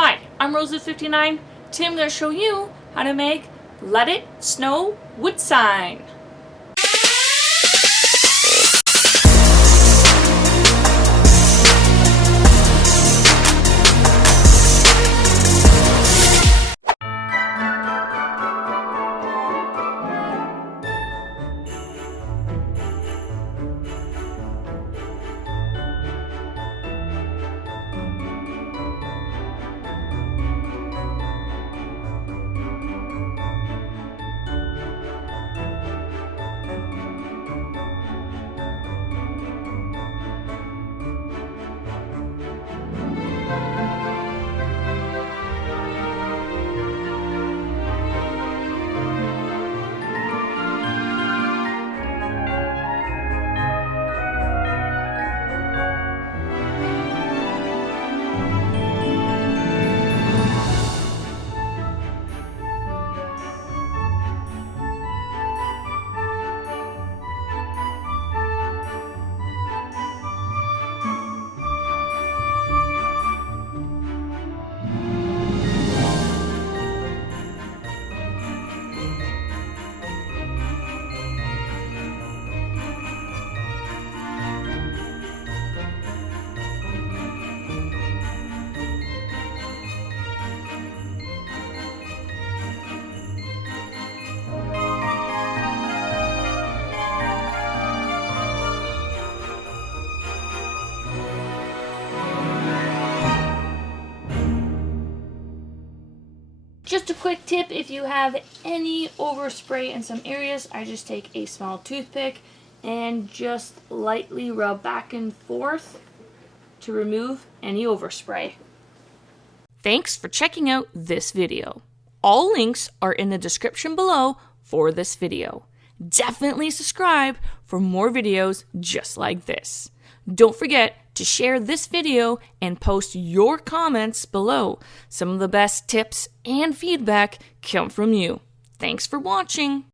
Hi, I'm Rosa59. Today I'm going to show you how to make Let It Snow wood sign. Just a quick tip, if you have any overspray in some areas, I just take a small toothpick and just lightly rub back and forth to remove any overspray. Thanks for checking out this video. All links are in the description below for this video. Definitely subscribe for more videos just like this. Don't forget to share this video and post your comments below. Some of the best tips and feedback come from you. Thanks for watching.